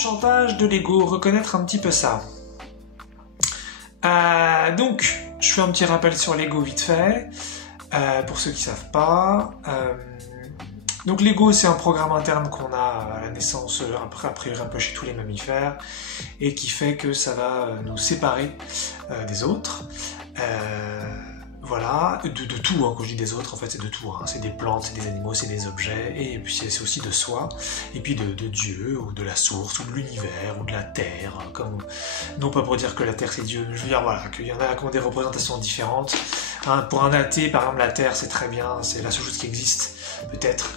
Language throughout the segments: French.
chantage de l'ego, reconnaître un petit peu ça. Donc, je fais un petit rappel sur l'ego vite fait, pour ceux qui savent pas. Donc l'ego, c'est un programme interne qu'on a à la naissance, a priori un peu chez tous les mammifères, et qui fait que ça va nous séparer des autres. Voilà, de tout, hein, quand je dis des autres, en fait c'est de tout, hein. C'est des plantes, c'est des animaux, c'est des objets, et puis c'est aussi de soi, et puis de Dieu, ou de la source, ou de l'univers, ou de la terre, comme... non pas pour dire que la terre c'est Dieu, mais je veux dire voilà, qu'il y en a qui ont des représentations différentes. Hein, pour un athée, par exemple, la terre c'est très bien, c'est la seule chose qui existe, peut-être.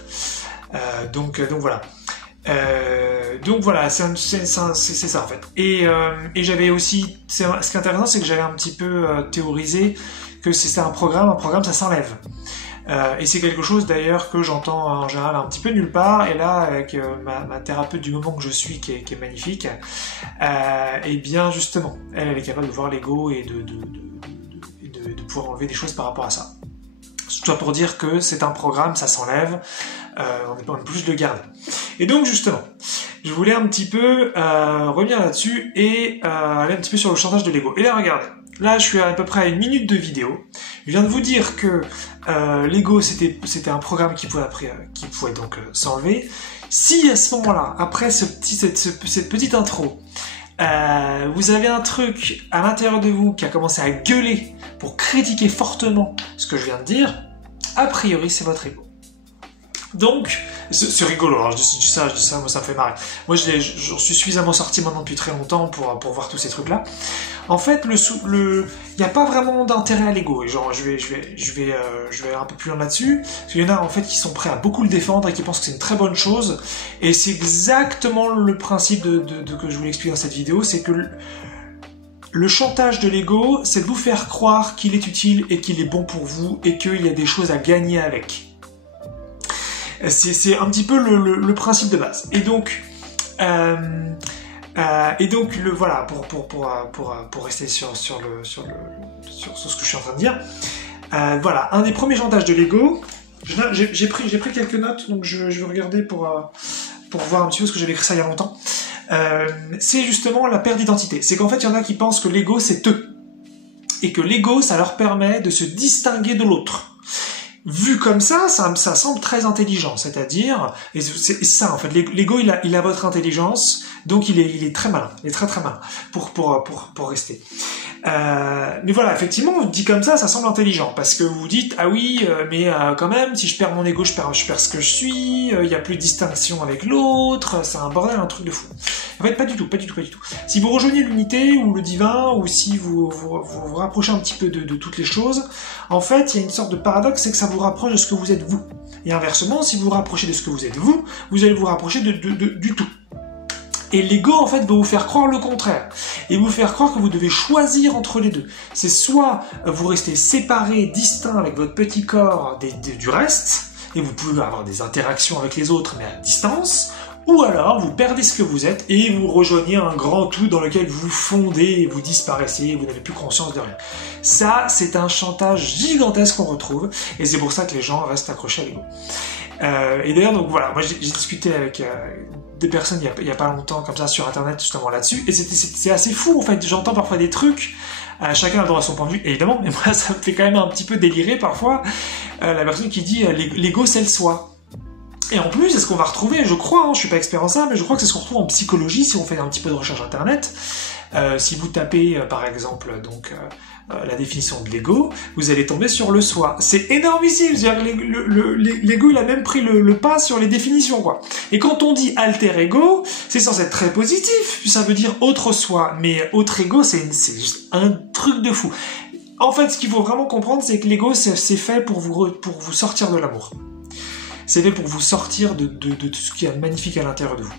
Donc voilà. Donc voilà, c'est ça en fait. Et j'avais aussi, ce qui est intéressant, c'est que j'avais un petit peu théorisé que c'était un programme ça s'enlève. Et c'est quelque chose d'ailleurs que j'entends en général un petit peu nulle part, et là avec ma thérapeute du moment que je suis, qui est magnifique, et bien justement, elle est capable de voir l'ego et de pouvoir enlever des choses par rapport à ça. Soit pour dire que c'est un programme, ça s'enlève, on n'est pas plus de le garder. Et donc justement, je voulais un petit peu revenir là-dessus et aller un petit peu sur le chantage de l'ego. Et là, regardez, là je suis à peu près à 1 minute de vidéo. Je viens de vous dire que l'ego c'était un programme qui pouvait donc s'enlever. Si à ce moment-là, après cette petite intro, vous avez un truc à l'intérieur de vous qui a commencé à gueuler pour critiquer fortement ce que je viens de dire, a priori c'est votre ego. Donc, c'est rigolo, alors je dis ça, moi ça me fait marrer. Moi j'en suis suffisamment sorti maintenant depuis très longtemps pour voir tous ces trucs-là. En fait, il n'y a pas vraiment d'intérêt à l'ego, et genre je vais un peu plus loin là-dessus, parce qu'il y en a en fait qui sont prêts à beaucoup le défendre et qui pensent que c'est une très bonne chose, et c'est exactement le principe que je voulais expliquer dans cette vidéo, c'est que le chantage de l'ego, c'est de vous faire croire qu'il est utile et qu'il est bon pour vous, et qu'il y a des choses à gagner avec. C'est un petit peu le principe de base. Et donc voilà, pour rester sur ce que je suis en train de dire. Voilà, un des premiers chantages de l'ego. J'ai pris quelques notes, donc je vais regarder pour voir un petit peu, ce que j'avais écrit ça il y a longtemps. C'est justement la perte d'identité. C'est qu'en fait, il y en a qui pensent que l'ego c'est eux, et que l'ego ça leur permet de se distinguer de l'autre. Vu comme ça semble très intelligent, c'est-à-dire, et c'est ça en fait, l'ego il a votre intelligence, donc il est très malin, il est très malin pour rester. Mais voilà, effectivement, dit comme ça semble intelligent, parce que vous dites, ah oui, mais quand même, si je perds mon ego, je perds ce que je suis, il y a plus de distinction avec l'autre, c'est un bordel, un truc de fou. En fait, pas du tout. Si vous rejoignez l'unité, ou le divin, ou si vous rapprochez un petit peu de toutes les choses, en fait, il y a une sorte de paradoxe, c'est que ça vous rapproche de ce que vous êtes vous. Et inversement, si vous vous rapprochez de ce que vous êtes vous allez vous rapprocher du tout. Et l'ego, en fait, va vous faire croire le contraire. Et vous faire croire que vous devez choisir entre les deux. C'est soit vous restez séparé, distinct avec votre petit corps du reste, et vous pouvez avoir des interactions avec les autres, mais à distance, ou alors vous perdez ce que vous êtes, et vous rejoignez un grand tout dans lequel vous fondez, et vous disparaissez, et vous n'avez plus conscience de rien. Ça, c'est un chantage gigantesque qu'on retrouve, et c'est pour ça que les gens restent accrochés à l'ego. Et d'ailleurs, donc voilà, moi j'ai discuté avec des personnes il y a pas longtemps comme ça sur internet justement là-dessus, et c'est assez fou en fait. J'entends parfois des trucs, chacun a le droit à son point de vue évidemment, mais moi ça me fait quand même un petit peu délirer parfois, la personne qui dit l'ego c'est le soi. Et en plus, c'est ce qu'on va retrouver, je crois, je suis pas expert en ça, mais je crois que c'est ce qu'on retrouve en psychologie si on fait un petit peu de recherche internet. Si vous tapez par exemple donc la définition de l'ego, vous allez tomber sur le soi. C'est énormissime, c'est-à-dire l'ego il a même pris le pas sur les définitions, quoi. Et quand on dit alter ego, c'est censé être très positif, ça veut dire autre soi, mais autre ego c'est juste un truc de fou. En fait, ce qu'il faut vraiment comprendre, c'est que l'ego c'est fait pour vous sortir de l'amour. C'est fait pour vous sortir de tout ce qui est magnifique à l'intérieur de vous.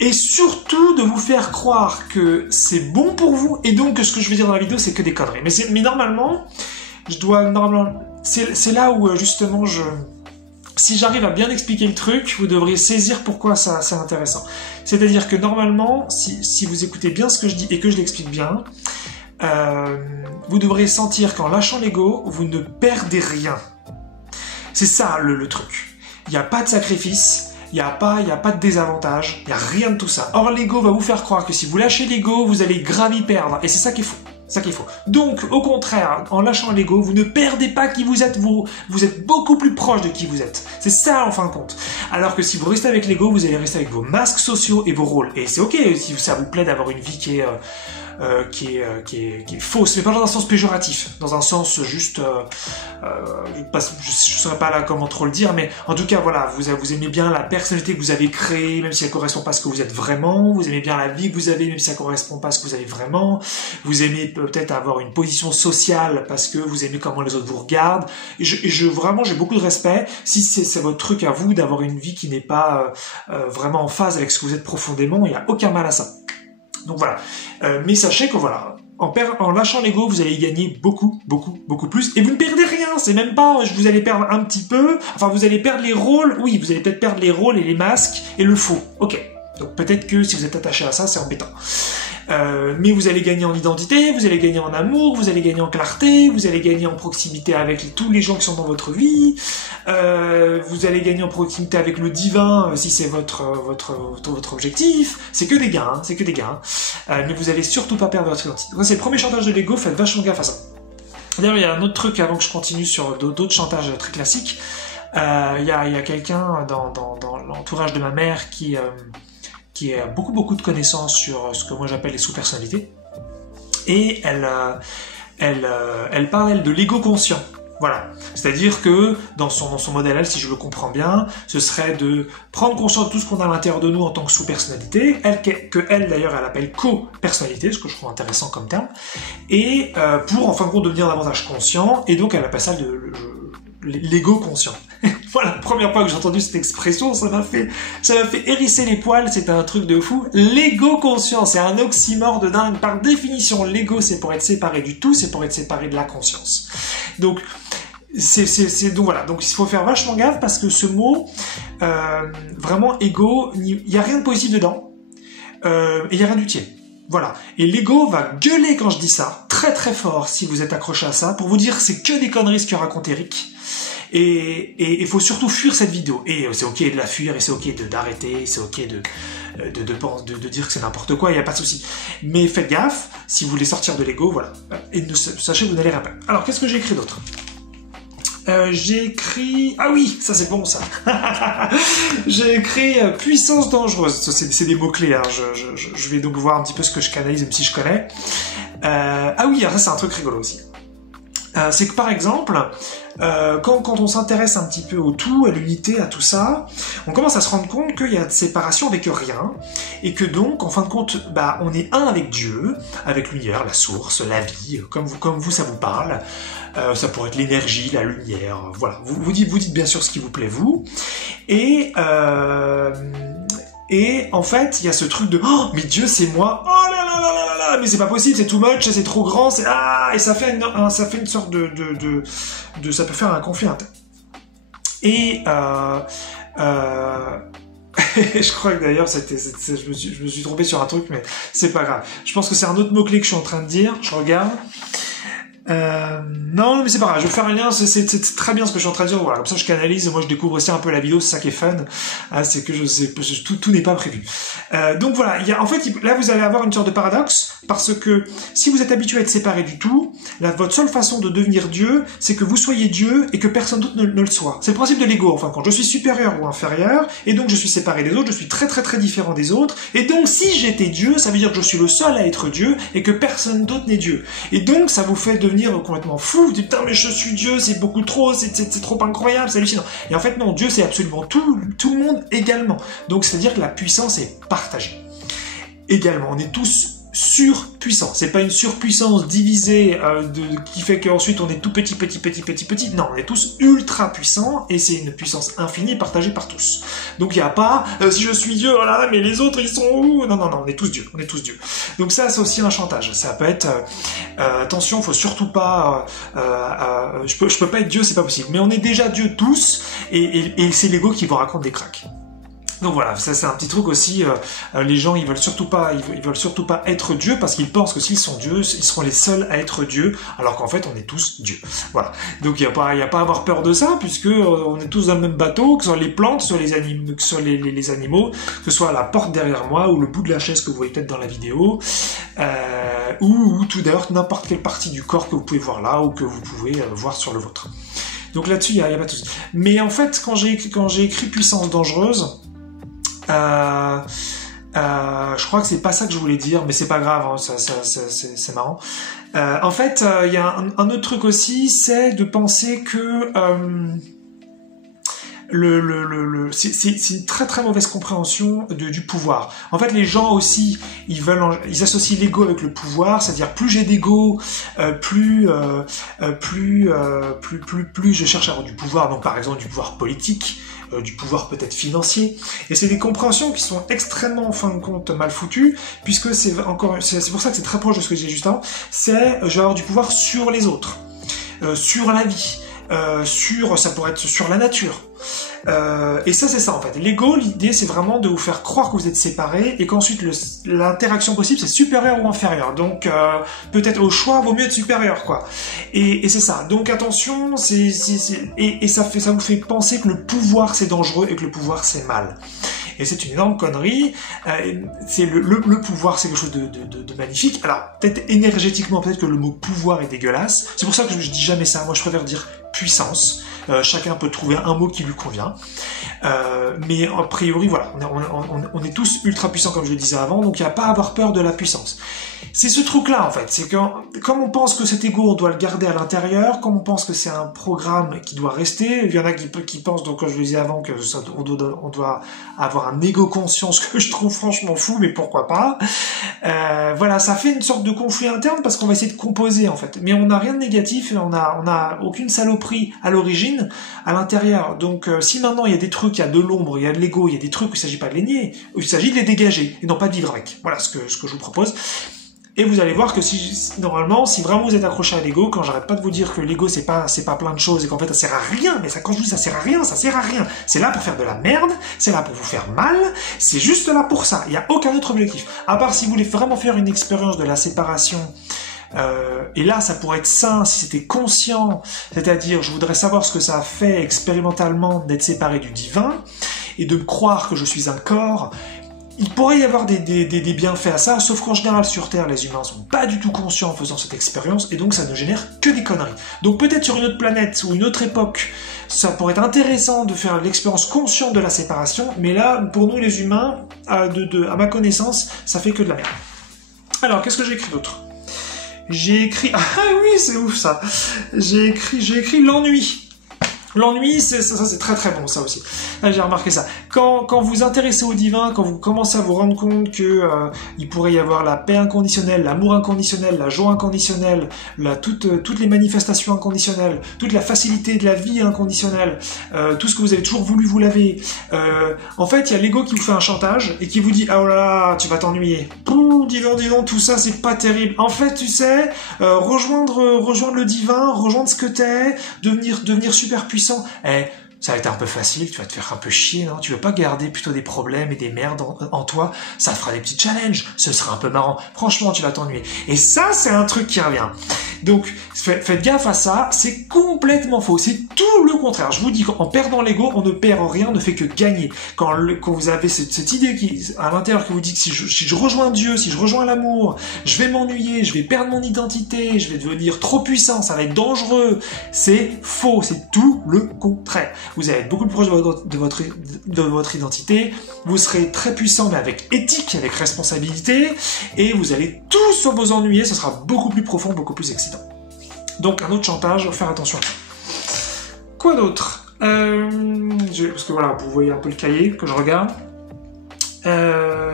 Et surtout de vous faire croire que c'est bon pour vous, et donc que ce que je vais dire dans la vidéo c'est que des conneries. Mais normalement, c'est là où justement si j'arrive à bien expliquer le truc, vous devriez saisir pourquoi c'est intéressant. C'est-à-dire que normalement, si vous écoutez bien ce que je dis et que je l'explique bien, vous devriez sentir qu'en lâchant l'ego, vous ne perdez rien. C'est ça le truc. Il n'y a pas de sacrifice, il n'y a pas de désavantage, il n'y a rien de tout ça. Or, l'ego va vous faire croire que si vous lâchez l'ego, vous allez grave y perdre. Et c'est ça qui est faux. C'est ça qu'il faut. Donc, au contraire, en lâchant l'ego, vous ne perdez pas qui vous êtes, vous êtes beaucoup plus proche de qui vous êtes. C'est ça, en fin de compte. Alors que si vous restez avec l'ego, vous allez rester avec vos masques sociaux et vos rôles. Et c'est ok si ça vous plaît d'avoir une vie qui est fausse, mais pas dans un sens péjoratif, dans un sens juste, je serais pas là comment trop le dire, mais en tout cas voilà, vous aimez bien la personnalité que vous avez créée, même si elle correspond pas à ce que vous êtes vraiment, vous aimez bien la vie que vous avez, même si ça correspond pas à ce que vous avez vraiment, vous aimez peut-être avoir une position sociale parce que vous aimez comment les autres vous regardent, et vraiment j'ai beaucoup de respect si c'est votre truc à vous d'avoir une vie qui n'est pas vraiment en phase avec ce que vous êtes profondément, il n'y a aucun mal à ça. Donc voilà, mais sachez que voilà, en lâchant l'ego, vous allez y gagner beaucoup plus, et vous ne perdez rien, c'est même pas, vous allez perdre un petit peu, enfin vous allez perdre les rôles, oui, vous allez peut-être perdre les rôles et les masques, et le faux, ok, donc peut-être que si vous êtes attaché à ça, c'est embêtant. Mais vous allez gagner en identité, vous allez gagner en amour, vous allez gagner en clarté, vous allez gagner en proximité avec tous les gens qui sont dans votre vie, vous allez gagner en proximité avec le divin si c'est votre objectif, c'est que des gains, mais vous allez surtout pas perdre votre identité. Donc c'est le premier chantage de l'ego, faites vachement gaffe à ça. D'ailleurs il y a un autre truc avant que je continue sur d'autres chantages très classiques, il y a quelqu'un dans l'entourage de ma mère qui a beaucoup de connaissances sur ce que moi j'appelle les sous-personnalités, et elle parle de l'ego conscient. Voilà, c'est-à-dire que dans son modèle, elle, si je le comprends bien, ce serait de prendre conscience de tout ce qu'on a à l'intérieur de nous en tant que sous-personnalité, elle d'ailleurs elle appelle co-personnalité, ce que je trouve intéressant comme terme, et pour en fin de compte devenir davantage conscient, et donc elle appelle ça l'ego conscient. Voilà, la première fois que j'ai entendu cette expression, ça m'a fait hérisser les poils, c'est un truc de fou. L'ego conscient, c'est un oxymore de dingue. Par définition, l'ego, c'est pour être séparé du tout, c'est pour être séparé de la conscience. Donc, donc voilà, donc il faut faire vachement gaffe parce que ce mot, vraiment ego, il n'y a rien de positif dedans, et il n'y a rien d'utile. Voilà. Et l'ego va gueuler quand je dis ça, très très fort si vous êtes accroché à ça, pour vous dire c'est que des conneries ce que raconte Eric. Et il faut surtout fuir cette vidéo. Et c'est ok de la fuir, et c'est ok d'arrêter, c'est ok de dire que c'est n'importe quoi, il n'y a pas de souci. Mais faites gaffe, si vous voulez sortir de l'ego, voilà. Et sachez que vous n'allez rien perdre. Alors, qu'est-ce que j'ai écrit d'autre ? J'ai écrit... Ah oui, ça c'est bon ça. J'ai écrit puissance dangereuse. C'est des mots-clés, hein. Je vais donc voir un petit peu ce que je canalise, même si je connais. Ah oui, ça c'est un truc rigolo aussi. C'est que par exemple, quand on s'intéresse un petit peu au tout, à l'unité, à tout ça, on commence à se rendre compte qu'il y a de séparation avec rien, et que donc, en fin de compte, on est un avec Dieu, avec l'univers, la source, la vie, comme vous ça vous parle. Ça pourrait être l'énergie, la lumière, voilà. Vous dites bien sûr ce qui vous plaît, vous. Et en fait, il y a ce truc de « Oh, mais Dieu, c'est moi ! Oh là là là là là, mais c'est pas possible, c'est too much, c'est trop grand, c'est... Ah !» Et ça fait une sorte de... Ça peut faire un conflit interne. Et... je crois que d'ailleurs, je me suis trompé sur un truc, mais c'est pas grave. Je pense que c'est un autre mot-clé que je suis en train de dire. Je regarde. Non, mais c'est pas grave, je vais faire un lien, c'est très bien ce que je suis en train de dire, voilà, comme ça je canalise, et moi je découvre aussi un peu la vidéo, c'est ça qui est fun, c'est que tout n'est pas prévu. Donc voilà, en fait, là vous allez avoir une sorte de paradoxe, parce que si vous êtes habitué à être séparé du tout, là, votre seule façon de devenir Dieu, c'est que vous soyez Dieu et que personne d'autre ne le soit. C'est le principe de l'ego, en fin de compte. Je suis supérieur ou inférieur, et donc je suis séparé des autres, je suis très très très différent des autres, et donc si j'étais Dieu, ça veut dire que je suis le seul à être Dieu, et que personne d'autre n'est Dieu. Et donc ça vous fait devenir complètement fou, vous dites putain mais je suis Dieu, c'est beaucoup trop, c'est trop incroyable, c'est hallucinant. Et en fait non, Dieu c'est absolument tout le monde également. Donc c'est-à-dire que la puissance est partagée. Également, on est tous surpuissants. C'est pas une surpuissance divisée qui fait qu'ensuite on est tout petit. Non, on est tous ultra puissants et c'est une puissance infinie partagée par tous. Donc il n'y a pas si je suis Dieu, oh là là, mais les autres ils sont où ? Non, on est tous Dieu, Donc ça c'est aussi un chantage. Ça peut être attention, faut surtout pas je peux pas être Dieu, c'est pas possible. Mais on est déjà Dieu tous et c'est l'ego qui vous raconte des cracks. Donc voilà, ça c'est un petit truc aussi, les gens ils veulent surtout pas être Dieu parce qu'ils pensent que s'ils sont dieux, ils seront les seuls à être Dieu, alors qu'en fait on est tous Dieu. Voilà. Donc il y a pas à avoir peur de ça, puisque on est tous dans le même bateau, que ce soit les plantes, que ce soit les animaux, que ce soit la porte derrière moi, ou le bout de la chaise que vous voyez peut-être dans la vidéo, ou tout d'ailleurs n'importe quelle partie du corps que vous pouvez voir là, ou que vous pouvez voir sur le vôtre. Donc là-dessus, il y a pas de souci. Mais en fait, quand j'ai écrit puissance dangereuse, je crois que c'est pas ça que je voulais dire, mais c'est pas grave, hein, c'est marrant. En fait, il y a un autre truc aussi, c'est de penser que c'est une très très mauvaise compréhension du pouvoir. En fait, les gens aussi, ils associent l'ego avec le pouvoir, c'est-à-dire plus j'ai d'ego, plus je cherche à avoir du pouvoir. Donc par exemple du pouvoir politique, du pouvoir peut-être financier. Et c'est des compréhensions qui sont extrêmement en fin de compte mal foutues, puisque c'est pour ça que c'est très proche de ce que j'ai dit juste avant. C'est je vais avoir du pouvoir sur les autres, sur la vie. Ça pourrait être sur la nature. Et ça c'est ça en fait. L'ego, l'idée c'est vraiment de vous faire croire que vous êtes séparés et qu'ensuite l'interaction possible c'est supérieur ou inférieur. Donc peut-être au choix vaut mieux être supérieur quoi. Et c'est ça. Donc attention, et ça vous fait penser que le pouvoir c'est dangereux et que le pouvoir c'est mal. Et c'est une énorme connerie. C'est le pouvoir, c'est quelque chose de magnifique. Alors, peut-être énergétiquement, peut-être que le mot pouvoir est dégueulasse. C'est pour ça que je dis jamais ça. Moi, je préfère dire puissance. Chacun peut trouver un mot qui lui convient. Mais a priori, voilà, on est tous ultra puissants, comme je le disais avant, donc il n'y a pas à avoir peur de la puissance. C'est ce truc-là, en fait. C'est que, comme on pense que cet ego, on doit le garder à l'intérieur, comme on pense que c'est un programme qui doit rester, il y en a qui pensent, donc comme je le disais avant, que on doit avoir un ego conscient, ce que je trouve franchement fou, mais pourquoi pas. Voilà, ça fait une sorte de conflit interne parce qu'on va essayer de composer, en fait. Mais on n'a rien de négatif, on a aucune saloperie à l'origine, à l'intérieur. Donc, si maintenant il y a des trucs, il y a de l'ombre, il y a de l'ego, il y a des trucs où il ne s'agit pas de les nier, où il s'agit de les dégager, et non pas de vivre avec. Voilà ce que je vous propose. Et vous allez voir que normalement, si vraiment vous êtes accroché à l'ego, quand j'arrête pas de vous dire que l'ego c'est pas plein de choses et qu'en fait ça sert à rien, mais ça, quand je dis ça sert à rien, ça sert à rien. C'est là pour faire de la merde, c'est là pour vous faire mal, c'est juste là pour ça. Il y a aucun autre objectif. À part si vous voulez vraiment faire une expérience de la séparation, et là ça pourrait être sain si c'était conscient, c'est-à-dire je voudrais savoir ce que ça a fait expérimentalement d'être séparé du divin, et de me croire que je suis un corps. Il pourrait y avoir des bienfaits à ça, sauf qu'en général sur Terre, les humains sont pas du tout conscients en faisant cette expérience, et donc ça ne génère que des conneries. Donc peut-être sur une autre planète ou une autre époque, ça pourrait être intéressant de faire l'expérience consciente de la séparation, mais là, pour nous les humains, à ma connaissance, ça fait que de la merde. Alors, qu'est-ce que j'ai écrit d'autre ? J'ai écrit... Ah oui, c'est ouf ça. J'ai écrit l'ennui. L'ennui, ça c'est très très bon, ça aussi. Là, j'ai remarqué ça. Quand vous vous intéressez au divin, quand vous commencez à vous rendre compte que il pourrait y avoir la paix inconditionnelle, l'amour inconditionnel, la joie inconditionnelle, toutes les manifestations inconditionnelles, toute la facilité de la vie inconditionnelle, tout ce que vous avez toujours voulu, vous l'avez. En fait, il y a l'ego qui vous fait un chantage et qui vous dit « Ah oh là là, tu vas t'ennuyer. Dis donc, tout ça, c'est pas terrible. En fait, tu sais, rejoindre le divin, rejoindre ce que t'es, devenir super puissant, ça va être un peu facile, tu vas te faire un peu chier, non ? Tu veux pas garder plutôt des problèmes et des merdes en toi ? Ça te fera des petits challenges, ce sera un peu marrant. Franchement, tu vas t'ennuyer. Et ça, c'est un truc qui revient. Donc, faites gaffe à ça, c'est complètement faux. C'est tout le contraire. Je vous dis qu'en perdant l'ego, on ne perd rien, on ne fait que gagner. Quand vous avez cette idée à l'intérieur qui vous dit que si je rejoins Dieu, si je rejoins l'amour, je vais m'ennuyer, je vais perdre mon identité, je vais devenir trop puissant, ça va être dangereux. C'est faux, c'est tout le contraire. Vous allez être beaucoup plus proche de votre identité, vous serez très puissant mais avec éthique, avec responsabilité, et vous allez tous vous ennuyer, ce sera beaucoup plus profond, beaucoup plus excitant. Donc un autre chantage, faire attention à ça. Quoi d'autre parce que voilà, vous voyez un peu le cahier que je regarde.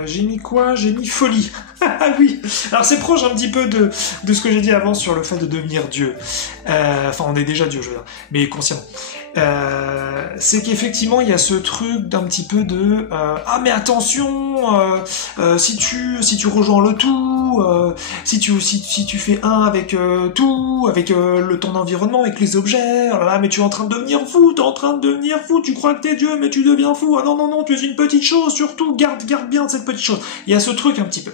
J'ai mis quoi ? J'ai mis folie. Ah oui, alors c'est proche un petit peu de ce que j'ai dit avant sur le fait de devenir Dieu. Enfin, on est déjà Dieu, je veux dire, mais consciemment. C'est qu'effectivement, il y a ce truc d'un petit peu de ah mais attention, si tu rejoins le tout, si tu fais un avec tout, avec ton environnement, avec les objets, oh là là, mais tu es en train de devenir fou, tu crois que t'es Dieu, mais tu deviens fou. Ah non, tu es une petite chose, surtout garde bien cette petite chose. Il y a ce truc un petit peu.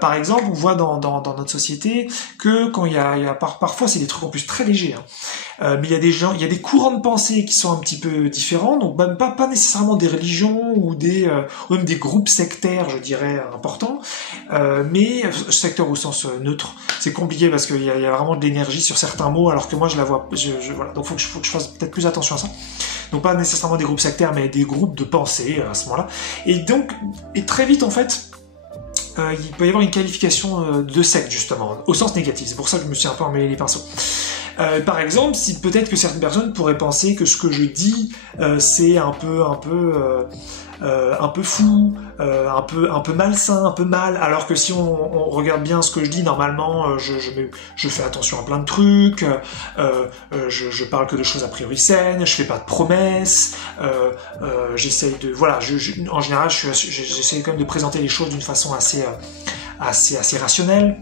Par exemple, on voit dans notre société que quand il y a parfois c'est des trucs en plus très légers, hein. Mais il y a des courants de pensée qui sont un petit peu différents, donc même pas nécessairement des religions ou même des groupes sectaires, je dirais, importants, mais sectaires au sens neutre. C'est compliqué parce qu'il y a vraiment de l'énergie sur certains mots, alors que moi je la vois, voilà, donc faut que je fasse peut-être plus attention à ça. Donc pas nécessairement des groupes sectaires, mais des groupes de pensée à ce moment-là. Et très vite en fait, il peut y avoir une qualification de secte justement, au sens négatif. C'est pour ça que je me suis un peu emmêlé les pinceaux. Par exemple, si peut-être que certaines personnes pourraient penser que ce que je dis c'est un peu fou, un peu malsain, un peu mal, alors que si on regarde bien ce que je dis, normalement, je fais attention à plein de trucs, je parle que de choses a priori saines, je fais pas de promesses, j'essaye de, voilà, en général, j'essaie quand même de présenter les choses d'une façon assez rationnelle.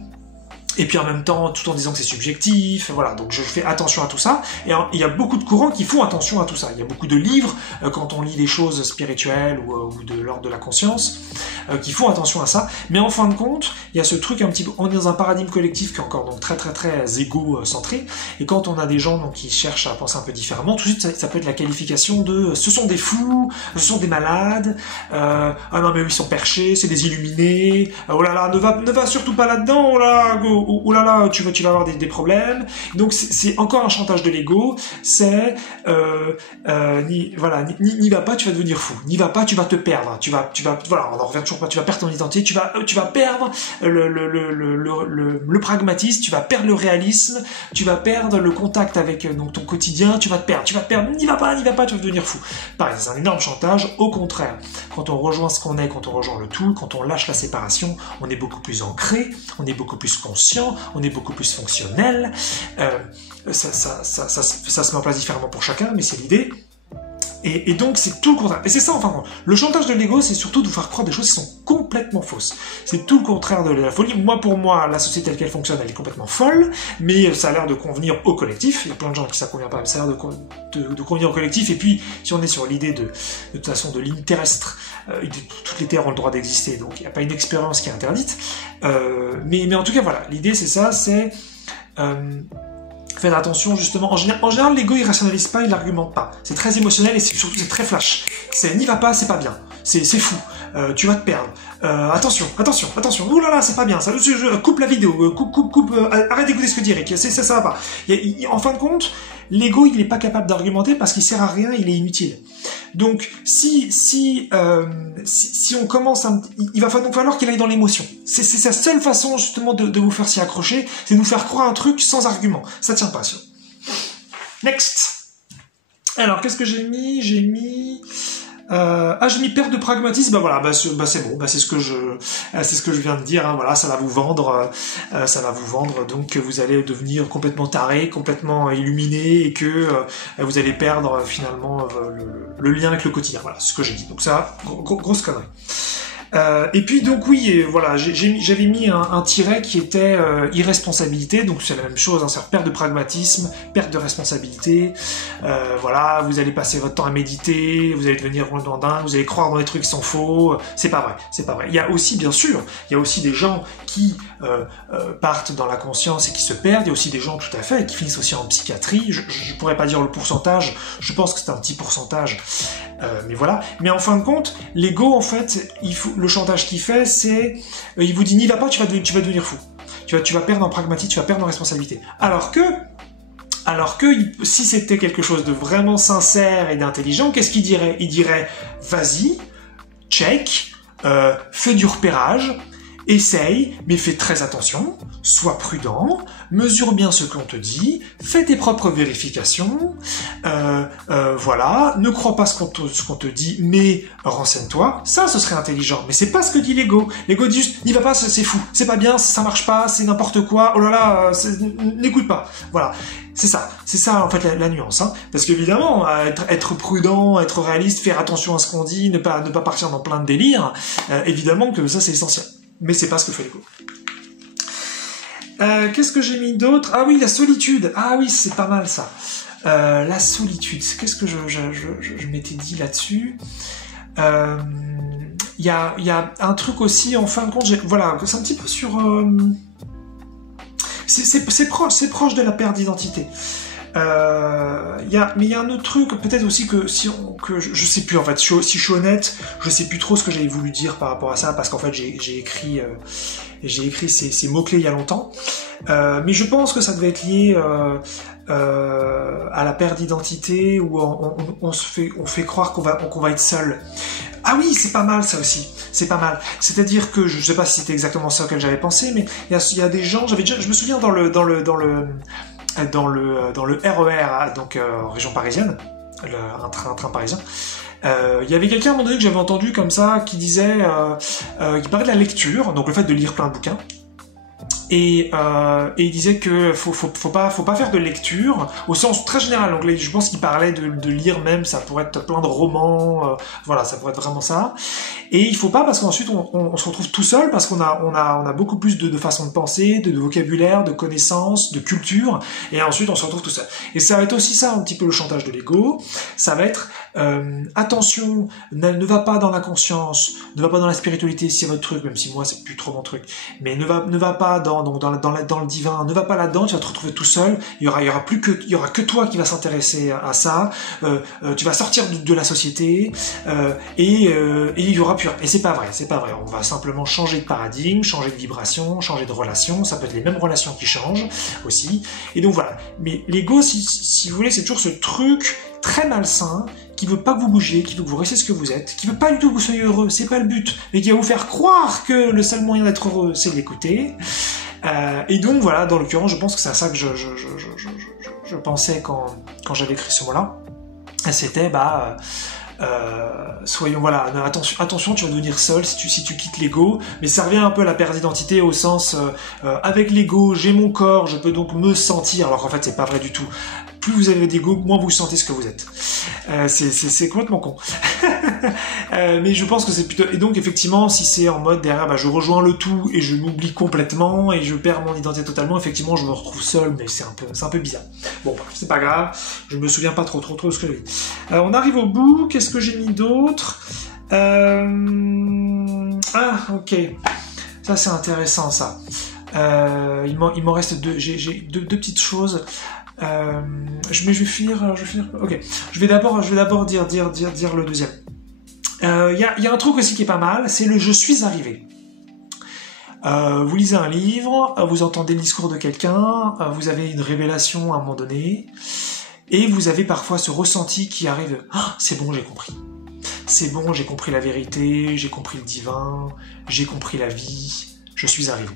Et puis en même temps, tout en disant que c'est subjectif, voilà, donc je fais attention à tout ça, et il y a beaucoup de courants qui font attention à tout ça, il y a beaucoup de livres, quand on lit des choses spirituelles ou de l'ordre de la conscience, qui font attention à ça, mais en fin de compte, il y a ce truc un petit peu, on est dans un paradigme collectif qui est encore donc très égo-centré, et quand on a des gens donc, qui cherchent à penser un peu différemment, tout de suite ça peut être la qualification de ce sont des fous, ce sont des malades, ah non mais eux ils sont perchés, c'est des illuminés, oh là là, ne va surtout pas là-dedans, oh là là, tu vas avoir des problèmes. Donc c'est encore un chantage de l'ego, c'est n'y va pas, tu vas devenir fou. N'y va pas, tu vas te perdre. Tu vas voilà, on en revient toujours pas, tu vas perdre ton identité, tu vas perdre le pragmatisme, tu vas perdre le réalisme, tu vas perdre le contact avec donc ton quotidien, tu vas te perdre, n'y va pas, tu vas devenir fou. Pareil, c'est un énorme chantage. Au contraire, quand on rejoint ce qu'on est, quand on rejoint le tout, quand on lâche la séparation, on est beaucoup plus ancré, on est beaucoup plus conscient, on est beaucoup plus fonctionnel, ça se met en place différemment pour chacun, mais c'est l'idée. Et donc c'est tout le contraire. Et c'est ça, enfin, le chantage de l'ego, c'est surtout de vous faire croire des choses qui sont complètement fausses. C'est tout le contraire de la folie. Pour moi, la société telle qu'elle fonctionne, elle est complètement folle, mais ça a l'air de convenir au collectif. Il y a plein de gens qui ça convient pas, mais ça a l'air de convenir au collectif. Et puis, si on est sur l'idée de toute façon de ligne terrestre, toutes les terres ont le droit d'exister, donc il n'y a pas une expérience qui est interdite. Mais en tout cas, voilà, l'idée c'est ça, c'est faire attention justement. En général, l'ego il rationalise pas, il argumente pas. C'est très émotionnel et surtout c'est très flash. C'est n'y va pas, c'est pas bien. C'est fou. Tu vas te perdre. Attention. Ouh là là, c'est pas bien. Ça, coupe la vidéo. Coupe. Arrête d'écouter ce que dit Eric. Ça va pas. En fin de compte, l'ego il est pas capable d'argumenter parce qu'il sert à rien, il est inutile. Donc si on commence il va donc falloir qu'il aille dans l'émotion. C'est sa seule façon justement de vous faire s'y accrocher, c'est de vous faire croire un truc sans argument. Ça tient pas, ça. Next. Alors qu'est-ce que j'ai mis j'ai mis perte de pragmatisme. C'est bon, c'est ce que je viens de dire, hein, voilà, ça va vous vendre donc que vous allez devenir complètement taré, complètement illuminé et que vous allez perdre finalement le lien avec le quotidien. Voilà, c'est ce que j'ai dit. Donc ça, grosse connerie. Et puis donc oui, voilà, j'avais mis un tiret qui était irresponsabilité, donc c'est la même chose, hein, c'est perte de pragmatisme, perte de responsabilité, voilà, vous allez passer votre temps à méditer, vous allez devenir complètement dingue, vous allez croire dans des trucs qui sont faux, c'est pas vrai. Il y a aussi, bien sûr, des gens qui partent dans la conscience et qui se perdent, il y a aussi des gens tout à fait qui finissent aussi en psychiatrie, je pourrais pas dire le pourcentage, je pense que c'est un petit pourcentage, mais voilà, mais en fin de compte, l'ego en fait, le chantage qu'il fait, c'est il vous dit n'y va pas, tu vas devenir fou. Tu vas perdre en pragmatisme, tu vas perdre en responsabilité. Alors que si c'était quelque chose de vraiment sincère et d'intelligent, qu'est-ce qu'il dirait ? Il dirait vas-y, check, fais du repérage essaye, mais fais très attention, sois prudent, mesure bien ce qu'on te dit, fais tes propres vérifications, voilà, ne crois pas ce qu'on te dit, mais renseigne-toi. Ça, ce serait intelligent, mais c'est pas ce que dit l'ego. L'ego dit juste, n'y va pas, c'est fou, c'est pas bien, ça marche pas, c'est n'importe quoi, oh là là, n'écoute pas. Voilà. C'est ça en fait la nuance, hein. Parce qu'évidemment, être prudent, être réaliste, faire attention à ce qu'on dit, ne pas partir dans plein de délires, évidemment que ça c'est essentiel. Mais c'est pas ce que fait l'ego. Qu'est-ce que j'ai mis d'autre? Ah oui, la solitude. Ah oui, c'est pas mal ça. La solitude. Qu'est-ce que je m'étais dit là-dessus? Il y a un truc aussi, en fin de compte, voilà, c'est un petit peu sur... C'est proche de la perte d'identité. Mais il y a un autre truc, peut-être aussi que je sais plus en fait, si je suis honnête, je sais plus trop ce que j'avais voulu dire par rapport à ça, parce qu'en fait j'ai écrit ces mots-clés il y a longtemps. Mais je pense que ça devait être lié à la perte d'identité, où on fait croire qu'on va être seul. Ah oui, c'est pas mal ça aussi. C'est pas mal. C'est-à-dire que je sais pas si c'était exactement ça auquel j'avais pensé, mais il y a des gens. Je me souviens dans le RER, donc région parisienne, un train parisien. Il y avait quelqu'un à un moment donné que j'avais entendu comme ça qui disait, qui parlait de la lecture, donc le fait de lire plein de bouquins. Et il disait que faut pas faire de lecture au sens très général. Donc je pense qu'il parlait de lire même, ça pourrait être plein de romans, voilà, ça pourrait être vraiment ça. Et il faut pas, parce qu'ensuite on se retrouve tout seul, parce qu'on a beaucoup plus de façons de penser, de vocabulaire, de connaissances, de culture, et ensuite on se retrouve tout seul. Et ça va être aussi ça un petit peu le chantage de l'ego. Ça va être attention, ne va pas dans la conscience, ne va pas dans la spiritualité si c'est votre truc, même si moi c'est plus trop mon truc, mais ne va pas dans le divin, ne va pas là-dedans, tu vas te retrouver tout seul, il y aura que toi qui va s'intéresser à ça, tu vas sortir de la société, et il y aura plus rien. Et c'est pas vrai, on va simplement changer de paradigme, changer de vibration, changer de relation, ça peut être les mêmes relations qui changent aussi, et donc voilà. Mais l'ego, si vous voulez, c'est toujours ce truc très malsain, qui veut pas que vous bougiez, qui veut que vous restiez ce que vous êtes, qui veut pas du tout que vous soyez heureux, c'est pas le but, mais qui va vous faire croire que le seul moyen d'être heureux, c'est de l'écouter. Et donc voilà, dans l'occurrence, je pense que c'est à ça que je pensais quand j'avais écrit ce mot-là. C'était soyons, voilà, attention, tu vas devenir seul si tu quittes l'ego, mais ça revient un peu à la perte d'identité au sens avec l'ego, j'ai mon corps, je peux donc me sentir, alors qu'en fait c'est pas vrai du tout. Plus vous avez d'ego, moins vous sentez ce que vous êtes. C'est complètement con. Mais je pense que c'est plutôt... Et donc effectivement, si c'est en mode derrière, je rejoins le tout et je m'oublie complètement et je perds mon identité totalement, effectivement je me retrouve seul, mais c'est un peu bizarre. Bon, c'est pas grave, je me souviens pas trop de ce que j'ai dit. On arrive au bout, qu'est-ce que j'ai mis d'autre? Ah, ok. Ça c'est intéressant ça. Il m'en reste j'ai deux petites choses. Je vais finir. Ok. Je vais d'abord dire le deuxième. Y a un truc aussi qui est pas mal, c'est le je suis arrivé. Vous lisez un livre, vous entendez le discours de quelqu'un, vous avez une révélation à un moment donné, et vous avez parfois ce ressenti qui arrive. Ah, c'est bon, j'ai compris. C'est bon, j'ai compris la vérité, j'ai compris le divin, j'ai compris la vie. Je suis arrivé.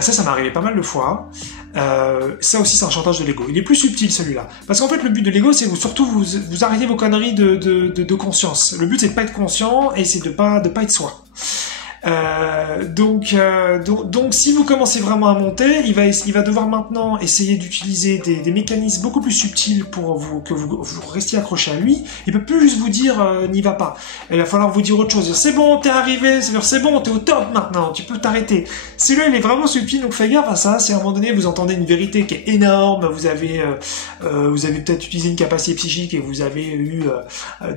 Ça m'est arrivé pas mal de fois. Ça aussi, c'est un chantage de l'ego. Il est plus subtil, celui-là. Parce qu'en fait, le but de l'ego, c'est surtout vous arrêtez vos conneries de conscience. Le but, c'est de pas être conscient et c'est de pas être soi. Donc, si vous commencez vraiment à monter, il va devoir maintenant essayer d'utiliser des mécanismes beaucoup plus subtils pour que vous restiez accroché à lui. Il peut plus juste vous dire n'y va pas. Il va falloir vous dire autre chose. Dire c'est bon, t'es arrivé, c'est bon, t'es au top maintenant, tu peux t'arrêter. Celui-là, il est vraiment subtil, donc faites gaffe à ça. Si à un moment donné vous entendez une vérité qui est énorme, vous avez peut-être utilisé une capacité psychique et vous avez eu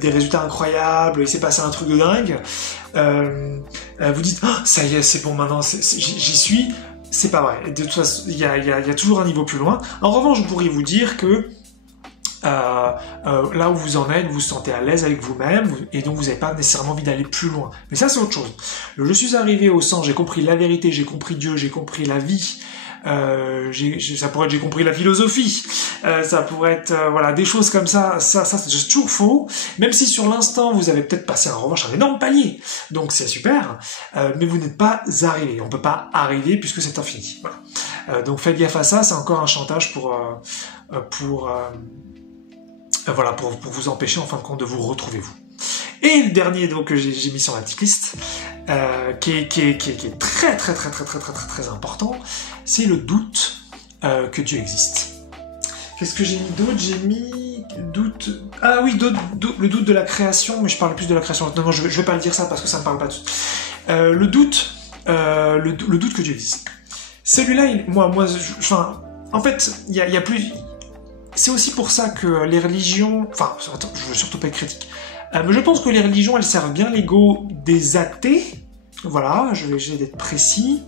des résultats incroyables, il s'est passé un truc de dingue. Vous dites oh, ça y est, c'est bon maintenant, j'y suis. C'est pas vrai. De toute façon, il y a toujours un niveau plus loin. En revanche, je pourrais vous dire que là où vous en êtes, vous vous sentez à l'aise avec vous-même et donc vous n'avez pas nécessairement envie d'aller plus loin. Mais ça, c'est autre chose. Je suis arrivé au sens, j'ai compris la vérité, j'ai compris Dieu, j'ai compris la vie. ça pourrait être j'ai compris la philosophie, ça pourrait être voilà des choses comme ça, c'est toujours faux, même si sur l'instant vous avez peut-être passé en revanche un énorme palier, donc c'est super, mais vous n'êtes pas arrivé, on peut pas arriver puisque c'est infini, voilà. Donc faites gaffe à ça, c'est encore un chantage pour vous empêcher en fin de compte de vous retrouver vous. Et le dernier donc que j'ai mis sur la petite liste, qui est très important, c'est le doute que Dieu existe. Qu'est-ce que j'ai mis d'autre? J'ai mis doute. Ah oui, le doute de la création, mais je parle plus de la création. Non, je vais pas le dire ça parce que ça me parle pas tout. Le doute que Dieu existe. Celui-là, en fait, il y a plus. C'est aussi pour ça que les religions. Enfin, attends, je veux surtout pas être critique. Mais je pense que les religions, elles servent bien l'ego des athées. Voilà, je vais essayer d'être précis.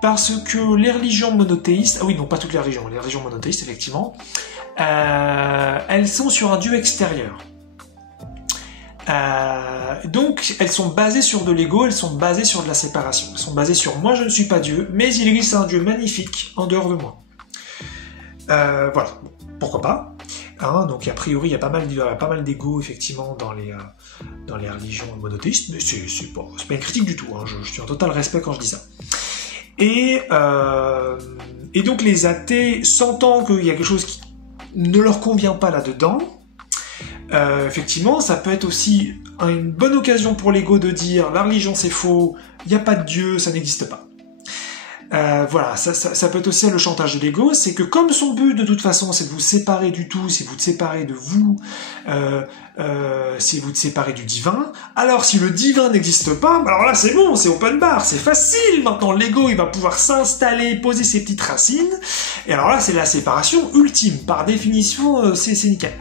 Parce que les religions monothéistes, ah oui, non, pas toutes les religions monothéistes, effectivement, elles sont sur un Dieu extérieur. Donc, elles sont basées sur de l'ego, elles sont basées sur de la séparation. Elles sont basées sur moi, je ne suis pas Dieu, mais il existe un Dieu magnifique en dehors de moi. Voilà, pourquoi pas. Hein, donc a priori il y a pas mal d'ego effectivement dans les religions monothéistes, mais c'est pas une critique du tout, hein, je suis en total respect quand je dis ça. Et donc les athées, sentant qu'il y a quelque chose qui ne leur convient pas là-dedans, effectivement ça peut être aussi une bonne occasion pour l'ego de dire la religion c'est faux, il n'y a pas de Dieu, ça n'existe pas. Voilà, ça peut être aussi le chantage de l'ego, c'est que comme son but de toute façon c'est de vous séparer du tout, c'est vous de séparer de vous, c'est vous de séparer du divin, alors si le divin n'existe pas, alors là c'est bon, c'est open bar, c'est facile, maintenant l'ego il va pouvoir s'installer, poser ses petites racines, et alors là c'est la séparation ultime, par définition c'est nickel.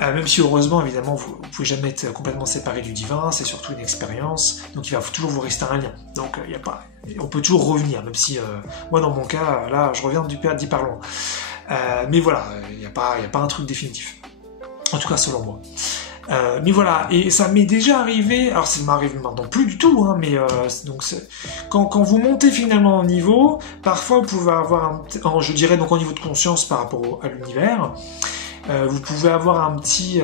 Même si heureusement, évidemment, vous pouvez jamais être complètement séparé du divin, c'est surtout une expérience, donc il va toujours vous rester un lien. Donc on peut toujours revenir, même si moi dans mon cas, là, je reviens d'y par loin. Mais voilà, il n'y a pas un truc définitif. En tout cas, selon moi. Mais voilà, et ça m'est déjà arrivé, alors ça m'arrive maintenant plus du tout, hein, mais donc quand vous montez finalement en niveau, parfois vous pouvez avoir je dirais donc en niveau de conscience par rapport à l'univers. Vous pouvez avoir un petit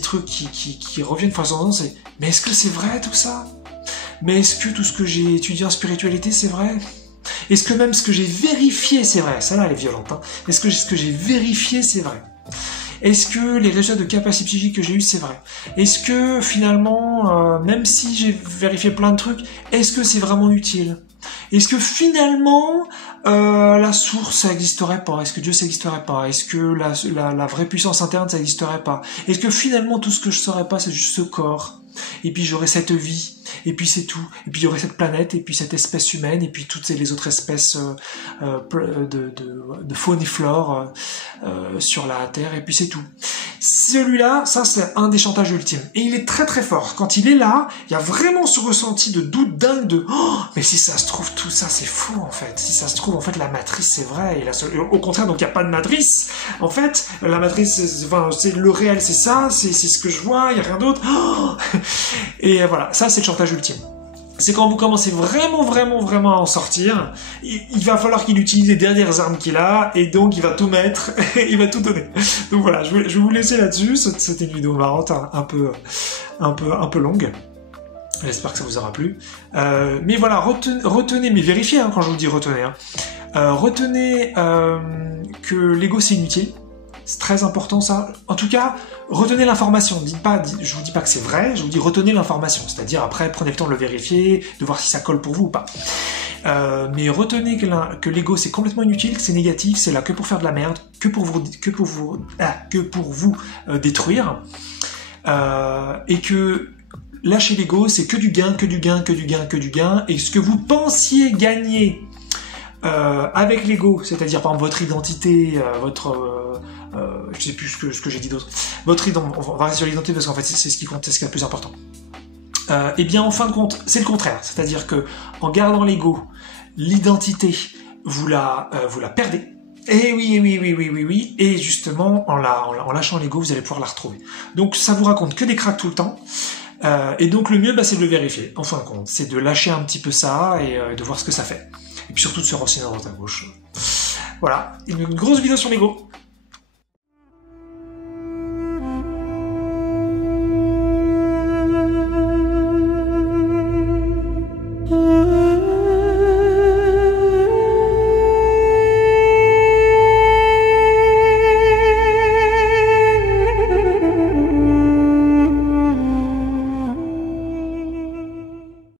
truc qui revient de façon en temps, c'est « Mais est-ce que c'est vrai tout ça ? Mais est-ce que tout ce que j'ai étudié en spiritualité, c'est vrai ? Est-ce que même ce que j'ai vérifié, c'est vrai ?» Celle-là, elle est violente. Hein. Est-ce que ce que j'ai vérifié, c'est vrai ? Est-ce que les résultats de capacité psychique que j'ai eu, c'est vrai ? Est-ce que finalement, même si j'ai vérifié plein de trucs, est-ce que c'est vraiment utile ? Est-ce que finalement la source ça n'existerait pas? Est-ce que Dieu ça n'existerait pas? Est-ce que la vraie puissance interne ça n'existerait pas? Est-ce que finalement tout ce que je saurais pas c'est juste ce corps? Et puis j'aurais cette vie, et puis c'est tout. Et puis il y aurait cette planète, et puis cette espèce humaine, et puis toutes les autres espèces de faune et flore sur la Terre, et puis c'est tout. Celui-là, ça c'est un des chantages ultimes. Et il est très très fort. Quand il est là, il y a vraiment ce ressenti de doute dingue de « Oh, mais si ça se trouve, tout ça c'est faux en fait. Si ça se trouve, en fait, la matrice c'est vrai. » Et au contraire, donc il n'y a pas de matrice. En fait, la matrice, c'est le réel, c'est ça, c'est ce que je vois, il n'y a rien d'autre. Oh et voilà, ça c'est le chantage ultime. C'est quand vous commencez vraiment à en sortir, il va falloir qu'il utilise les dernières armes qu'il a, et donc il va tout mettre, il va tout donner. Donc voilà, je vais vous laisser là-dessus, c'était une vidéo marrante, un peu longue. J'espère que ça vous aura plu. Mais voilà, retenez, mais vérifiez quand je vous dis retenez. Retenez que l'ego c'est inutile. C'est très important ça. En tout cas, retenez l'information. Je vous dis pas que c'est vrai, je vous dis retenez l'information. C'est-à-dire après, prenez le temps de le vérifier, de voir si ça colle pour vous ou pas. Mais retenez que l'ego c'est complètement inutile, que c'est négatif, c'est là que pour faire de la merde, que pour vous détruire. Et que lâcher l'ego, c'est que du gain. Et ce que vous pensiez gagner avec l'ego, c'est-à-dire par exemple votre identité, je sais plus ce que j'ai dit d'autre. Votre identité, on va rester sur l'identité parce qu'en fait c'est ce qui compte, c'est ce qui est le plus important. Et bien en fin de compte, c'est le contraire, c'est-à-dire que en gardant l'ego, l'identité, vous la perdez. Et oui, et justement en lâchant l'ego, vous allez pouvoir la retrouver. Donc ça vous raconte que des cracks tout le temps. Et donc le mieux, c'est de le vérifier. En fin de compte, c'est de lâcher un petit peu ça et de voir ce que ça fait. et puis surtout de se renseigner à droite à gauche. Voilà, une grosse vidéo sur Lego.